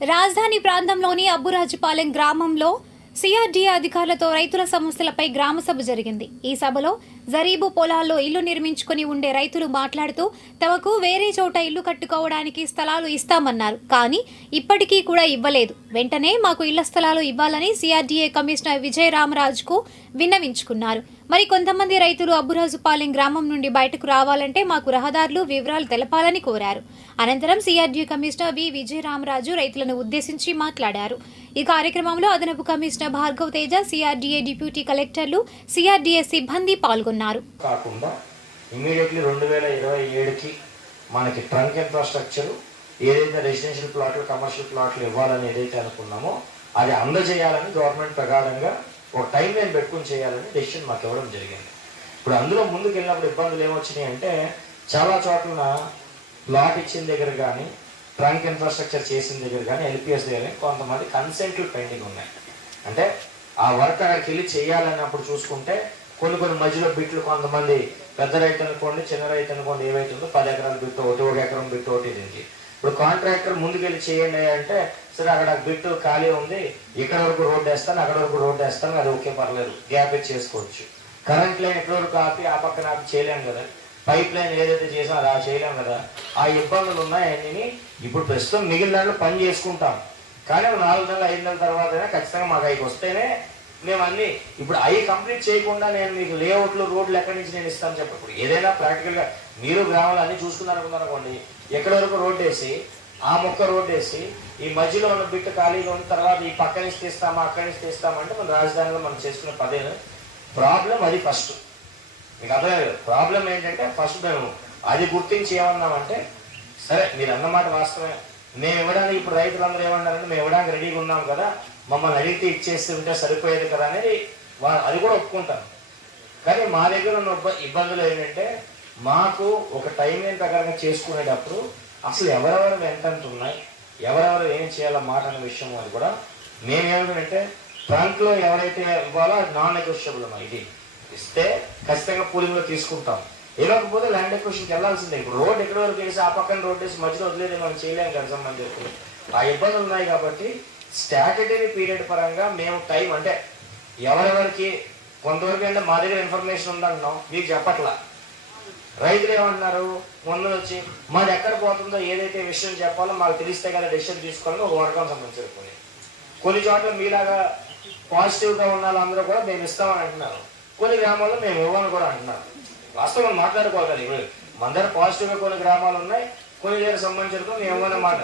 రాజధాని ప్రాంతంలోని అబ్బురాజుపాలెం గ్రామంలో సిఆర్డీఏ అధికారులతో రైతుల సమస్యలపై గ్రామ సభ జరిగింది. ఈ సభలో జరీబు పొలాల్లో ఇల్లు నిర్మించుకుని ఉండే రైతులు మాట్లాడుతూ తమకు వేరే చోట ఇల్లు కట్టుకోవడానికి స్థలాలు ఇస్తామన్నారు, కానీ ఇప్పటికీ కూడా ఇవ్వలేదు. వెంటనే మాకు ఇళ్ల స్థలాలు ఇవ్వాలని సిఆర్డీఏ కమిషనర్ విజయరామరాజుకు విన్నవించుకున్నారు. మరి కొంతమంది రైతులు అబ్బురాజుపాలెం గ్రామం నుండి బయటకు రావాలంటే మాకు రహదారులు వివరాలు తెలపాలని కోరారు. అనంతరం సిఆర్డీఏ కమిషనర్ వి విజయరామరాజు రైతులను ఉద్దేశించి మాట్లాడారు. ఈ కార్యక్రమంలో అదనపు commissioner Bhargav Teja, CRDA deputy కలెక్టర్లు, సిఆర్డీఏ సిబ్బంది పాల్గొన్నారు. కాకుండా ఇమీడియట్లీ 2027కి మనకి ట్రంక్ ఇన్ఫ్రాస్ట్రక్చర్ ఏదైతే రెసిడెన్షియల్ ప్లాట్లు, కమర్షియల్ ప్లాట్లు ఇవ్వాలని ఏదైతే అనుకున్నామో అది అందజేయాలని గవర్నమెంట్ ప్రకారంగా ఒక టైం లైన్ పెట్టుకుని చేయాలని డెసిషన్ మాకు ఇవ్వడం జరిగింది. ఇప్పుడు అందులో ముందుకు వెళ్ళినప్పుడు ఇబ్బందులు ఏమొచ్చినాయి అంటే, చాలా చోట్ల ప్లాట్ ఇచ్చిన దగ్గర కానీ, ట్రంక్ ఇన్ఫ్రాస్ట్రక్చర్ చేసిన దగ్గర కానీ, ఎల్పిఎస్ దగ్గర కొంతమంది కన్సెంట్లు పెండింగ్ ఉన్నాయి. అంటే ఆ వర్క్ అక్కడికి వెళ్ళి చేయాలన్నప్పుడు చూసుకుంటే కొన్ని మధ్యలో బిట్లు, కొంతమంది పెద్ద రైతు అనుకోండి, చిన్న రైతు అనుకోండి, ఏవైతుందో 10 ఎకరాలు బిట్టు ఒకటి, 1 ఎకరం బిట్టు ఒకటి దీనికి. ఇప్పుడు కాంట్రాక్టర్ ముందుకెళ్ళి చేయండి అంటే, సరే అక్కడ బిట్టు ఖాళీ ఉంది, ఇక్కడ వరకు రోడ్డు వేస్తాను, అక్కడ వరకు రోడ్డు వేస్తాను, అది ఓకే పర్లేదు, గ్యాప్ ఇచ్చి చేసుకోవచ్చు. కరెంట్ లైన్ ఎక్కడ వరకు ఆపి ఆ పక్కన ఆపి చేయలేము కదా, పైప్ లైన్ ఏదైతే చేసామో అది చేయలేము కదా. ఆ ఇబ్బందులు ఉన్నాయని ఇప్పుడు ప్రస్తుతం మిగిలిన దాంట్లో పని చేసుకుంటాం, కానీ 4 నెలలు 5 నెలల తర్వాత ఖచ్చితంగా మాకు అవి వస్తేనే మేము అన్ని. ఇప్పుడు అవి కంప్లీట్ చేయకుండా నేను మీకు లేఅవుట్లు, రోడ్లు ఎక్కడి నుంచి నేను ఇస్తాను చెప్పప్పుడు ఏదైనా ప్రాక్టికల్గా మీరు గ్రామాలు అన్ని చూసుకున్నారనుకోండి, ఎక్కడి వరకు రోడ్డు వేసి ఆ మొక్క రోడ్డు వేసి ఈ మధ్యలో ఉన్న బిట్టు ఖాళీగా ఉన్న తర్వాత ఈ పక్క నుంచి తీస్తామా అక్కడి నుంచి తీస్తామంటే మన రాజధానిలో మనం చేసుకున్న పదేను ప్రాబ్లం. అది ఫస్ట్ మీకు అర్థమయ్యేది. ప్రాబ్లం ఏంటంటే ఫస్ట్ మేము అది గుర్తించి ఏమన్నామంటే, సరే మీరు అన్నమాట వాస్తవమే, మేము ఇవ్వడానికి ఇప్పుడు రైతులందరూ ఏమన్నారంటే మేము ఇవ్వడానికి రెడీగా ఉన్నాం కదా, మమ్మల్ని అడిగితే ఇచ్చేసి ఉంటే సరిపోయేది కదా అనేది అది కూడా ఒప్పుకుంటాం. కానీ మా దగ్గర ఉన్న ఇబ్బందులు ఏంటంటే, మాకు ఒక టైం లైన్ ప్రకారంగా చేసుకునేటప్పుడు అసలు ఎవరెవరు ఎంత ఉన్నాయి, ఎవరెవరు ఏం చేయాలో మాట అనే విషయం అది కూడా మేమేమంటే, ట్రంక్లో ఎవరైతే ఇవ్వాలో అది నాన్ నెగోషియబుల్ అమ్మా. ఇది ఇస్తే ఖచ్చితంగా కూలింగ్లో తీసుకుంటాం, ఇవ్వకపోతే ల్యాండ్ ఎక్విజిషన్కి వెళ్ళాల్సిందే. ఇప్పుడు రోడ్ ఎక్కడి వరకు వేసి ఆ పక్కన రోడ్ వేసి మధ్యలో వదిలేదు మనం చేయలేము కదా సంబంధం చెప్పి ఆ ఇబ్బందులు ఉన్నాయి. కాబట్టి స్టాట్యుటరీ పీరియడ్ పరంగా మేము టైం అంటే ఎవరెవరికి కొంతవరకు అంటే మా దగ్గర ఇన్ఫర్మేషన్ ఉందంటున్నాం, మీకు చెప్పట్లా. రైతులు ఏమంటున్నారు, ముందు వచ్చి మాది ఎక్కడ పోతుందో ఏదైతే విషయం చెప్పాలో మాకు తెలిస్తే కదా డెసిషన్ తీసుకోవాలని ఒక వర్గం సంబంధించి కొన్ని చోట్ల మీలాగా పాజిటివ్గా ఉన్న వాళ్ళందరూ కూడా మేము ఇస్తామని అంటున్నారు, కొన్ని గ్రామాల్లో మేము ఇవ్వని కూడా అంటున్నారు. వాస్తవం మాట్లాడుకోవాలి కదా. ఇప్పుడు మన దగ్గర పాజిటివ్గా కొన్ని గ్రామాలు ఉన్నాయి, కొన్ని దగ్గర సంబంధించిన మేము ఇవ్వని మాట